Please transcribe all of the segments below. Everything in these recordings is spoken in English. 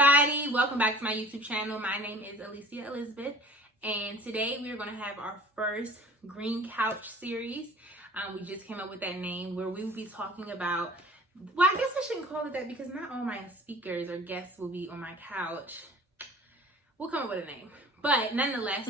everybody, welcome back to my YouTube channel. My name is Alicia Elizabeth, and today we are going to have our first Green Couch series. We just came up with that name where we will be talking about, well, I guess I shouldn't call it that because not all my speakers or guests will be on my couch. We'll come up with a name, but nonetheless,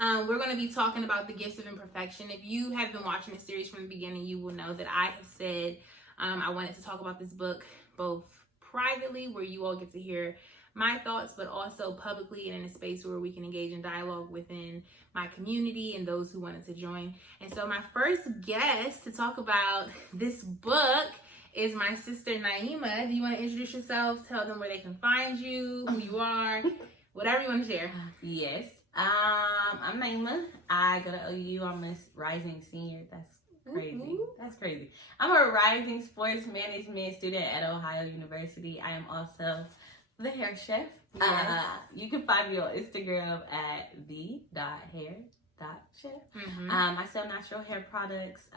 we're going to be talking about the Gifts of Imperfection. If you have been watching this series from the beginning, you will know that I have said I wanted to talk about this book both privately, where you all get to hear my thoughts, but also publicly and in a space where we can engage in dialogue within my community and those who wanted to join. And so my first guest to talk about this book is my sister Naima. Do you want to introduce yourself? Tell them where they can find you, who you are, whatever you want to share. Yes. I'm Naima. I go to OU. I'm a rising senior. That's crazy. Ooh. That's crazy. I'm a rising sports management student at Ohio University. I am also the hair chef. Yes. You can find me on Instagram at the.hair.chef. Mm-hmm. I sell natural hair products.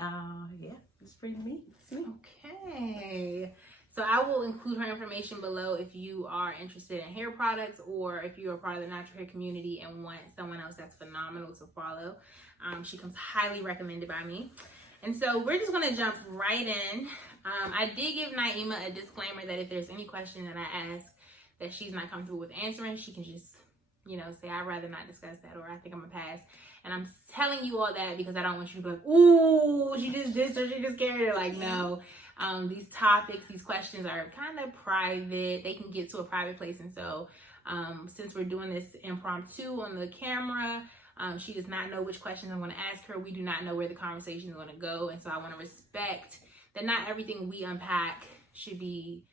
Yeah, it's pretty me. Okay. So I will include her information below if you are interested in hair products or if you are part of the natural hair community and want someone else that's phenomenal to follow. She comes highly recommended by me. And so we're just going to jump right in. I did give Naima a disclaimer that if there's any question that I ask that she's not comfortable with answering, she can just, say, I'd rather not discuss that, or I think I'm going to pass. And I'm telling you all that because I don't want you to be like, ooh, she just did or she just scared her. Like, no. These topics, these questions are kind of private. They can get to a private place. And so since we're doing this impromptu on the camera, she does not know which questions I'm going to ask her. We do not know where the conversation is going to go. And so I want to respect that not everything we unpack should be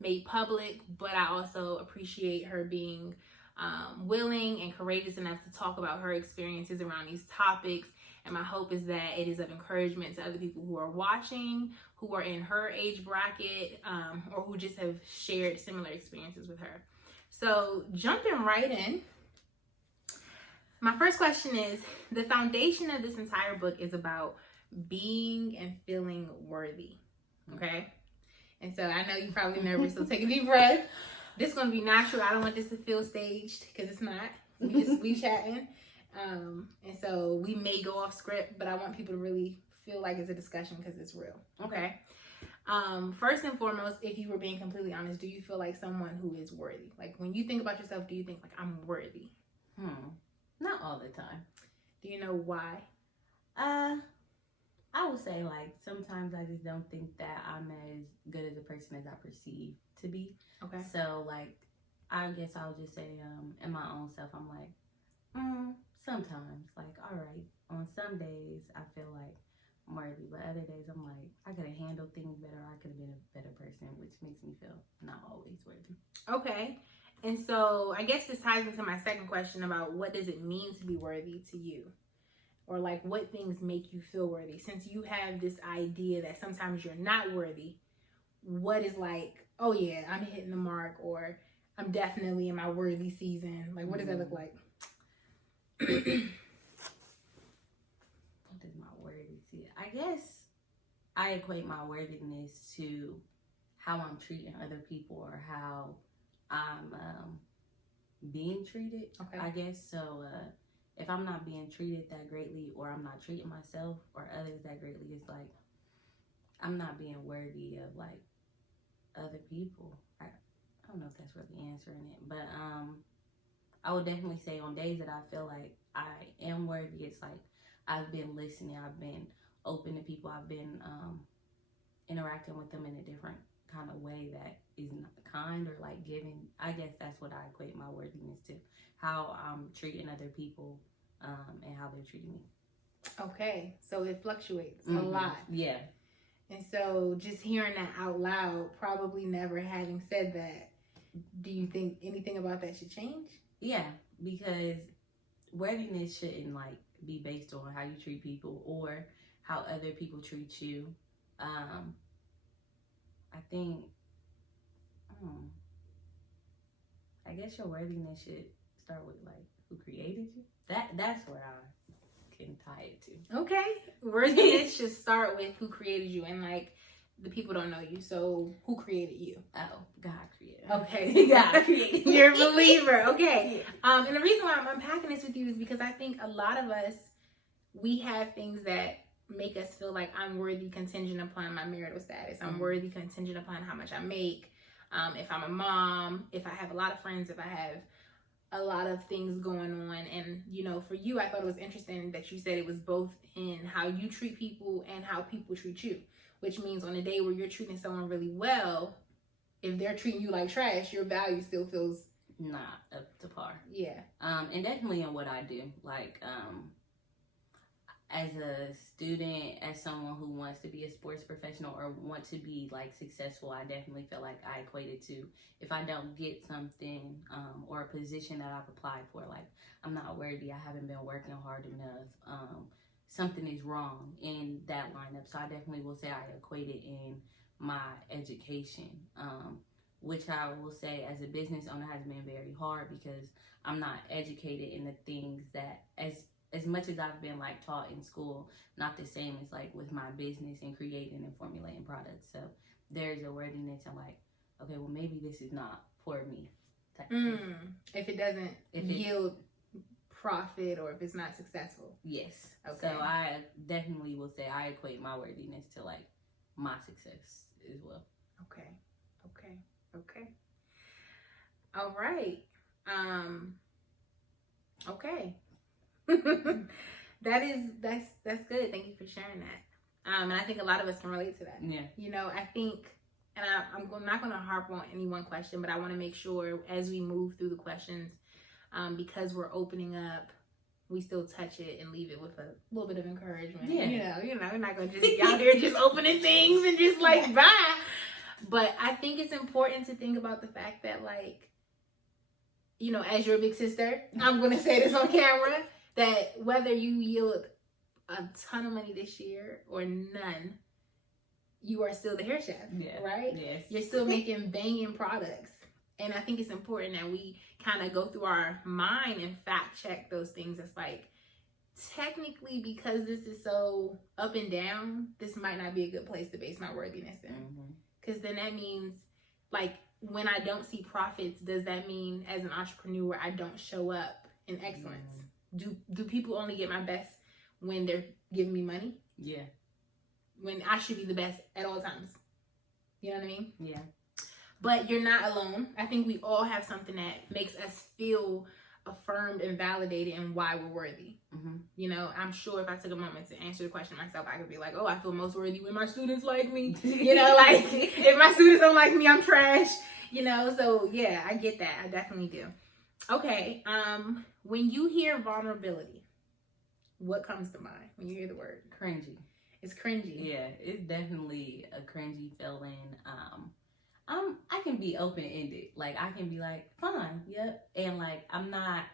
made public, but I also appreciate her being willing and courageous enough to talk about her experiences around these topics. And my hope is that it is of encouragement to other people who are watching, who are in her age bracket, or who just have shared similar experiences with her. So jumping right in, my first question is, the foundation of this entire book is about being and feeling worthy, okay? And so I know you're probably nervous, so take a deep breath. This is going to be natural. I don't want this to feel staged because it's not. We chatting. And so we may go off script, but I want people to really feel like it's a discussion because it's real, okay? First and foremost, if you were being completely honest, do you feel like someone who is worthy? Like when you think about yourself, do you think like I'm worthy? Not all the time. Do you know why? I would say like sometimes I just don't think that I'm as good as a person as I perceive to be. Okay. So like I guess I'll just say in my own self I'm like sometimes like all right, on some days I feel like I'm worthy, but other days I'm like I could have handled things better, I could have been a better person, which makes me feel not always worthy. Okay. And so I guess this ties into my second question about what does it mean to be worthy to you? Or like what things make you feel worthy? Since you have this idea that sometimes you're not worthy, what is like, oh yeah, I'm hitting the mark, or I'm definitely in my worthy season? Like what does that look like? What is my worthy season? I guess I equate my worthiness to how I'm treating other people or how I'm being treated. Okay. I guess so. If I'm not being treated that greatly, or I'm not treating myself or others that greatly, it's like I'm not being worthy of like other people. I don't know if that's really answering it, but I would definitely say on days that I feel like I am worthy, it's like I've been listening, I've been open to people, I've been interacting with them in a different kind of way that is not kind or like giving. I guess that's what I equate my worthiness to, how I'm treating other people and how they're treating me. Okay, so it fluctuates a lot. Yeah. And so just hearing that out loud, probably never having said that, do you think anything about that should change? Yeah, because worthiness shouldn't like be based on how you treat people or how other people treat you. I think I guess your worthiness should start with like who created you. That's where I can tie it to. Okay, worthiness should start with who created you, and like the people don't know you. So who created you? Oh, God created. Okay. God created. You're a believer. Okay. And the reason why I'm unpacking this with you is because I think a lot of us, we have things that make us feel like I'm worthy contingent upon my marital status. I'm worthy contingent upon how much I make. If I'm a mom, if I have a lot of friends, if I have a lot of things going on. And, you know, for you, I thought it was interesting that you said it was both in how you treat people and how people treat you, which means on a day where you're treating someone really well, if they're treating you like trash, your value still feels not up to par. Yeah. And definitely in what I do, like, as a student, as someone who wants to be a sports professional or want to be like successful, I definitely feel like I equate it to, if I don't get something or a position that I've applied for, like I'm not worthy, I haven't been working hard enough, something is wrong in that lineup. So I definitely will say I equate it in my education, which I will say as a business owner has been very hard because I'm not educated in the things that as much as I've been like taught in school, not the same as like with my business and creating and formulating products. So there's a worthiness and like, okay, well maybe this is not for me. If it doesn't yield profit or if it's not successful. Yes. Okay. So I definitely will say I equate my worthiness to like my success as well. Okay. All right. Okay. that's good. Thank you for sharing that. And I think a lot of us can relate to that. Yeah. You know, I think, and I'm not going to harp on any one question, but I want to make sure as we move through the questions, because we're opening up, we still touch it and leave it with a little bit of encouragement. Yeah. You know, we're not going to just be out here just opening things and just like, bye. But I think it's important to think about the fact that, like, you know, as your big sister, I'm going to say this on camera, that whether you yield a ton of money this year or none, you are still the hair chef, right? Yes. You're still making banging products. And I think it's important that we kind of go through our mind and fact check those things. It's like, technically, because this is so up and down, this might not be a good place to base my worthiness in. Because then that means, like, when I don't see profits, does that mean as an entrepreneur, I don't show up in excellence? Do people only get my best when they're giving me money? Yeah. When I should be the best at all times. You know what I mean? Yeah. But you're not alone. I think we all have something that makes us feel affirmed and validated in why we're worthy. You know, I'm sure if I took a moment to answer the question myself, I could be like, oh, I feel most worthy when my students like me. You know, like, if my students don't like me, I'm trash. You know, so yeah, I get that. I definitely do. Okay, when you hear vulnerability, what comes to mind when you hear the word? Cringy. It's cringy. Yeah, it's definitely a cringy feeling. I can be open-ended. Like, I can be like, fine, yep. And like, I'm not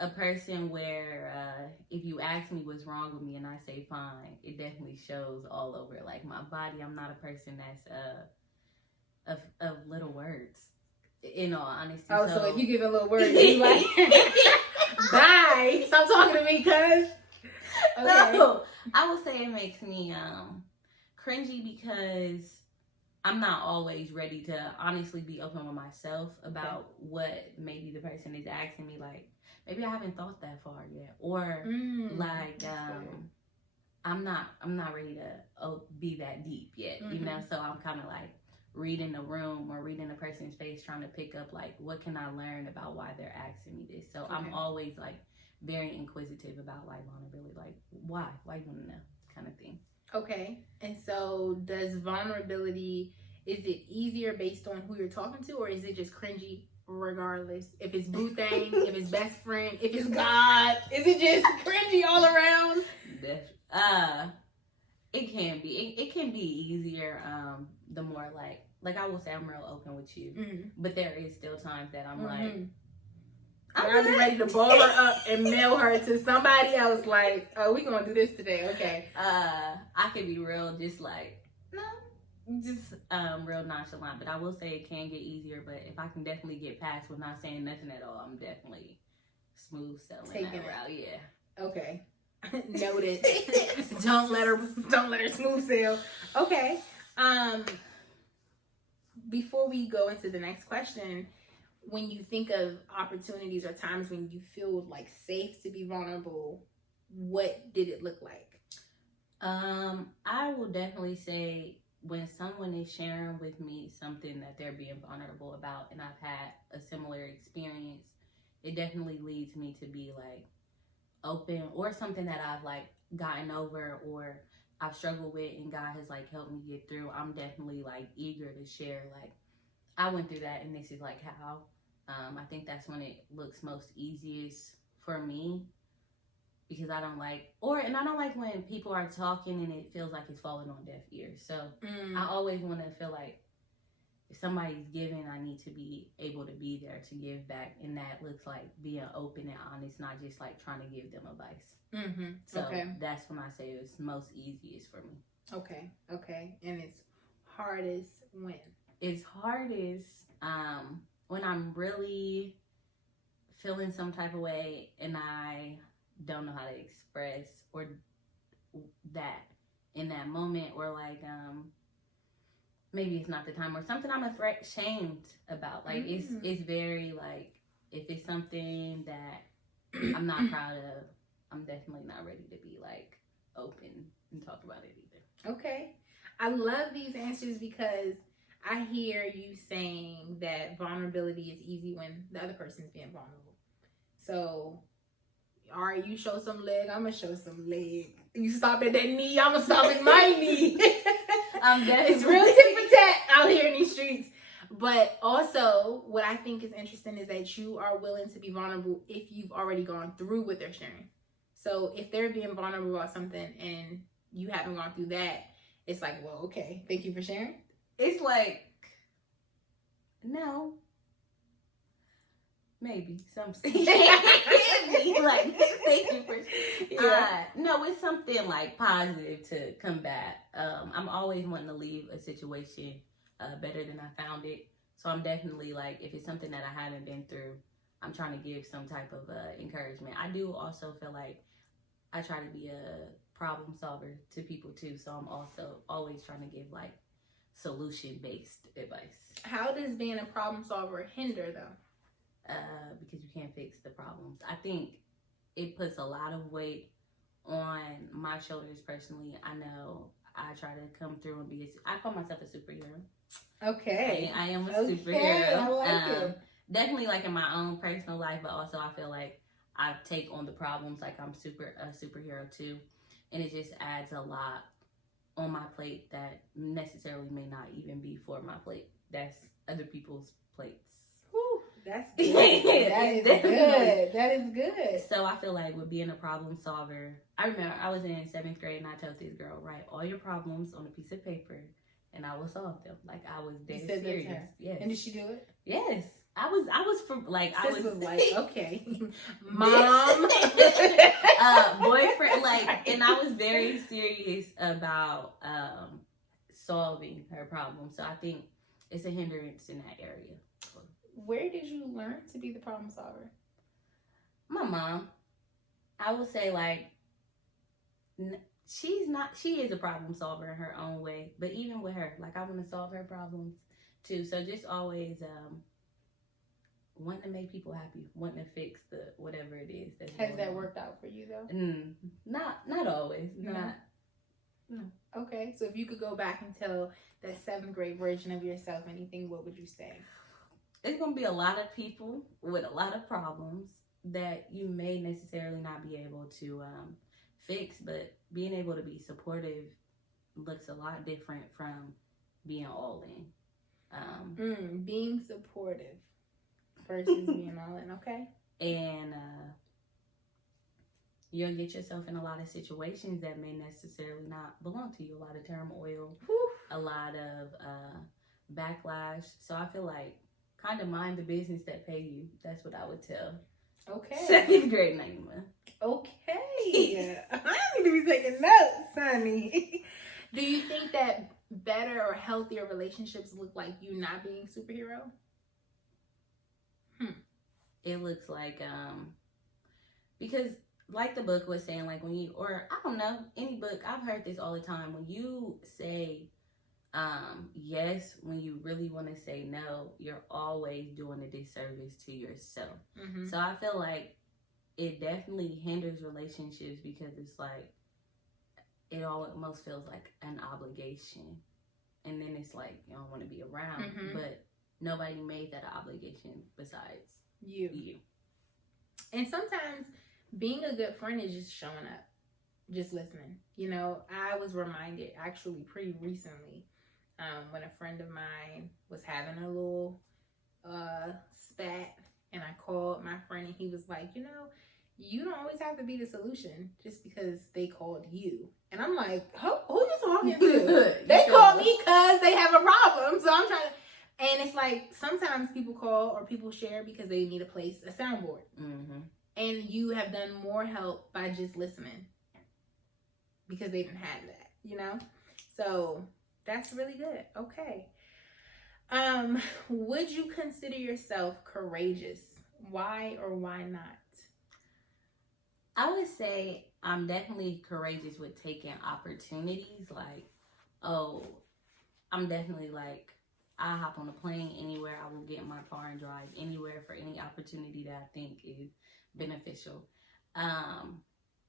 a person where if you ask me what's wrong with me and I say fine, it definitely shows all over like my body. I'm not a person that's of little words, in all honesty. Oh, so if you give a little word, you like, bye, stop talking to me, cuz. Okay. So, I would say it makes me cringy because I'm not always ready to honestly be open with myself about what maybe the person is asking me. Like, maybe I haven't thought that far yet, or like I'm not ready to be that deep yet. You know, so I'm kind of like reading the room or reading the person's face, trying to pick up like, what can I learn about why they're asking me this. So I'm always like very inquisitive about like vulnerability, like why you want to know, kind of thing. Okay. And so does vulnerability, is it easier based on who you're talking to, or is it just cringy regardless? If it's boo thing, if it's best friend, if it's God, is it just cringy all around? It can be. It can be easier the more like I will say I'm real open with you, but there is still times that I'm like, I'll be ready to ball her up and mail her to somebody else. Like, oh, we gonna do this today, okay? I could be real, just like just real nonchalant. But I will say it can get easier. But if I can definitely get past with not saying nothing at all, I'm definitely smooth sailing taking that route. Yeah. Okay. Noted. don't let her smooth sail. Okay. Before we go into the next question, when you think of opportunities or times when you feel like safe to be vulnerable, what did it look like? I will definitely say when someone is sharing with me something that they're being vulnerable about and I've had a similar experience, it definitely leads me to be like open, or something that I've like gotten over or I've struggled with and God has like helped me get through. I'm definitely like eager to share, like, I went through that and this is like how. I think that's when it looks most easiest for me, because I don't like, and I don't like when people are talking and it feels like it's falling on deaf ears. So I always want to feel like if somebody's giving, I need to be able to be there to give back. And that looks like being open and honest, not just like trying to give them advice. So that's when I say it's most easiest for me. Okay. And it's hardest when? It's hardest when I'm really feeling some type of way and I don't know how to express or that in that moment, or like maybe it's not the time, or something I'm ashamed about. Like it's very like, if it's something that I'm not proud of, I'm definitely not ready to be like open and talk about it either. Okay. I love these answers because I hear you saying that vulnerability is easy when the other person's being vulnerable. So, all right, you show some leg, I'm gonna show some leg. You stop at that knee, I'm gonna stop at my knee. It's real tit for tat out here in these streets. But also, what I think is interesting is that you are willing to be vulnerable if you've already gone through what they're sharing. So if they're being vulnerable about something and you haven't gone through that, it's like, well, okay, thank you for sharing. It's like, no, maybe something. Like, thank you for. No, it's something like positive to combat. I'm always wanting to leave a situation better than I found it. So I'm definitely like, if it's something that I haven't been through, I'm trying to give some type of encouragement. I do also feel like I try to be a problem solver to people too. So I'm also always trying to give like solution-based advice. How does being a problem solver hinder though? Because you can't fix the problems. I think it puts a lot of weight on my shoulders personally. I know I try to come through and I call myself a superhero. Okay. I am a superhero. I like it. Definitely like in my own personal life, but also I feel like I take on the problems like I'm a superhero too. And it just adds a lot on my plate that necessarily may not even be for my plate. That's other people's plates. Whew, that's good. That is good. So I feel like with being a problem solver, I remember I was in 7th grade and I told this girl, write all your problems on a piece of paper and I will solve them. Like I was dead serious. Yes. And did she do it? Yes. I was for like Sis was like, okay, mom, boyfriend, like, and I was very serious about solving her problem. So I think it's a hindrance in that area. Where did you learn to be the problem solver? My mom. I would say like she is a problem solver in her own way, but even with her, like I want to solve her problems too. So just always wanting to make people happy, wanting to fix the whatever it is. Has that worked out for you though? Not always. No. No. Okay, so if you could go back and tell that 7th grade version of yourself anything, what would you say? It's gonna be a lot of people with a lot of problems that you may necessarily not be able to fix, but being able to be supportive looks a lot different from being all in. Being supportive versus being all in, okay? And you'll get yourself in a lot of situations that may necessarily not belong to you. A lot of turmoil, a lot of backlash. So I feel like kind of mind the business that pay you. That's what I would tell. Okay. 2nd grade Naima. Okay. I need to be taking notes, honey. Do you think that better or healthier relationships look like you not being a superhero? It looks like because like the book was saying, like when you, or I don't know, any book, I've heard this all the time, when you say Yes, when you really want to say no, you're always doing a disservice to yourself. Mm-hmm. So I feel like it definitely hinders relationships because it's like it almost feels like an obligation, and then it's like you don't want to be around, but nobody made that obligation besides you. And sometimes being a good friend is just showing up, just listening. You know, I was reminded actually pretty recently when a friend of mine was having a little spat, and I called my friend, and he was like, you know, you don't always have to be the solution just because they called you. And I'm like, who you talking to? They called me because they have a problem. So I'm trying to. And it's like sometimes people call or people share because they need a soundboard. Mm-hmm. And you have done more help by just listening because they didn't have that, you know? So that's really good. Okay. Would you consider yourself courageous? Why or why not? I would say I'm definitely courageous with taking opportunities. Like, I'm definitely like, I hop on a plane anywhere. I will get in my car and drive anywhere for any opportunity that I think is beneficial.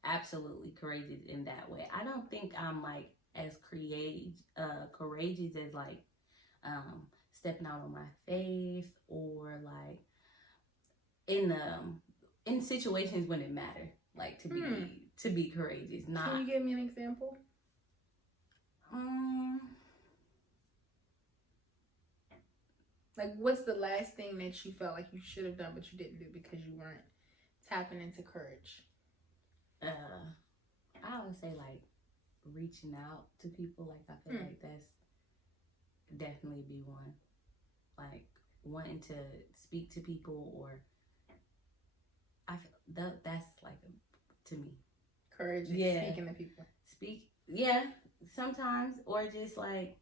Absolutely courageous in that way. I don't think I'm like as courageous as like stepping out on my face or like in situations when it matters. Like to be courageous. Not. Can you give me an example? Like, what's the last thing that you felt like you should have done but you didn't do because you weren't tapping into courage? I would say like reaching out to people. Like I feel like that's definitely be one. Like wanting to speak to people, or I feel that's like to me. Courage is speaking to people. Sometimes, or just like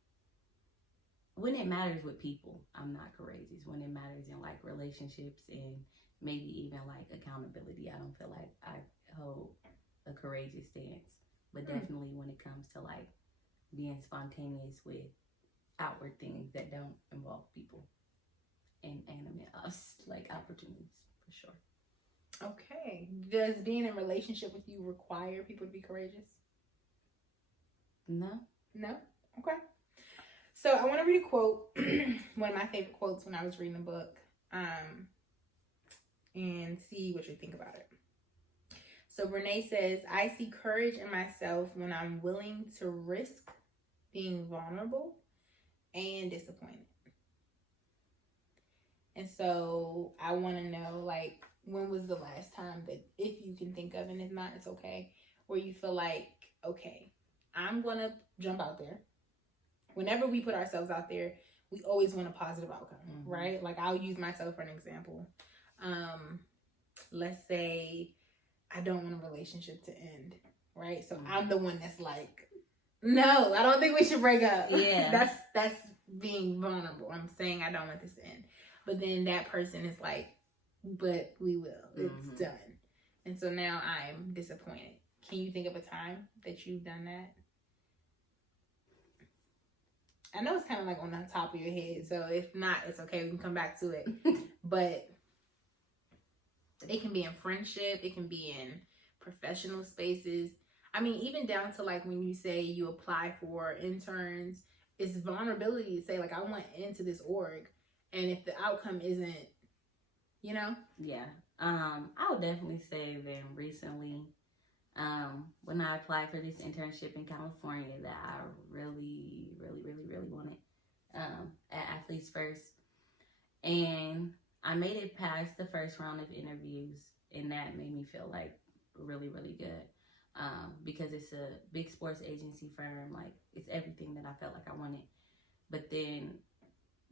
when it matters with people, I'm not courageous. When it matters in like relationships and maybe even like accountability, I don't feel like I hold a courageous stance. But definitely when it comes to like being spontaneous with outward things that don't involve people and animate us, like opportunities for sure. Okay. Does being in a relationship with you require people to be courageous? No. Okay. So I want to read a quote, one of my favorite quotes when I was reading the book, and see what you think about it. So Brene says, I see courage in myself when I'm willing to risk being vulnerable and disappointed. And so I want to know, like, when was the last time that, if you can think of, and if not, it's okay, where you feel like, okay, I'm going to jump out there. Whenever we put ourselves out there, we always want a positive outcome, right? Like, I'll use myself for an example. Let's say I don't want a relationship to end, right? So I'm the one that's like, no, I don't think we should break up. Yeah. That's being vulnerable. I'm saying I don't want this to end. But then that person is like, but we will. It's done. And so now I'm disappointed. Can you think of a time that you've done that? I know it's kind of like on the top of your head, so if not, it's okay. We can come back to it. But it can be in friendship. It can be in professional spaces. I mean, even down to like when you say you apply for interns, it's vulnerability to say like, I went into this org, and if the outcome isn't, you know? Yeah. I would definitely say that recently, when I applied for this internship in California that I really, really, really, really wanted, at Athletes First. And I made it past the first round of interviews, and that made me feel like really, really good. Because it's a big sports agency firm, like it's everything that I felt like I wanted. But then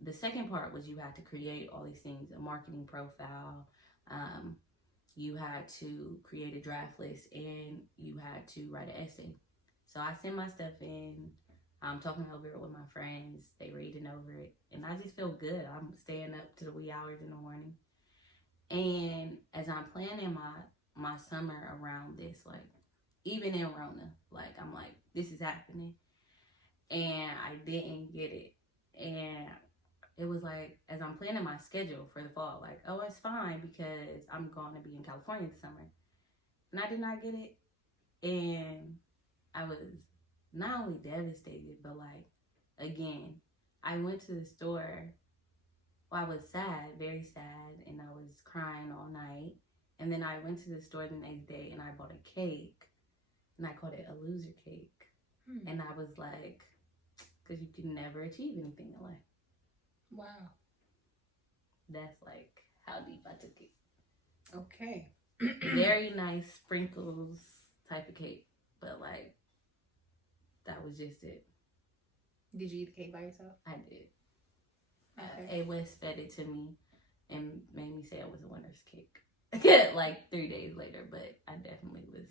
the second part was you had to create all these things, a marketing profile, you had to create a draft list, and you had to write an essay. So I sent my stuff in. I'm talking over it with my friends. They reading over it. And I just feel good. I'm staying up to the wee hours in the morning. And as I'm planning my summer around this, like, even in Rona, like, I'm like, this is happening. and I didn't get it. And it was like, as I'm planning my schedule for the fall, like, oh, it's fine because I'm going to be in California this summer. And I did not get it. And I was not only devastated, but like, again, I went to the store. Well, I was sad, very sad, and I was crying all night. And then I went to the store the next day and I bought a cake. And I called it a loser cake. And I was like, because you can never achieve anything in life. Wow. That's like how deep I took it. Okay. Very nice sprinkles type of cake. But like, that was just it. Did you eat the cake by yourself? I did. Okay. A-West fed it to me and made me say it was a winner's cake. Like 3 days later, but I definitely was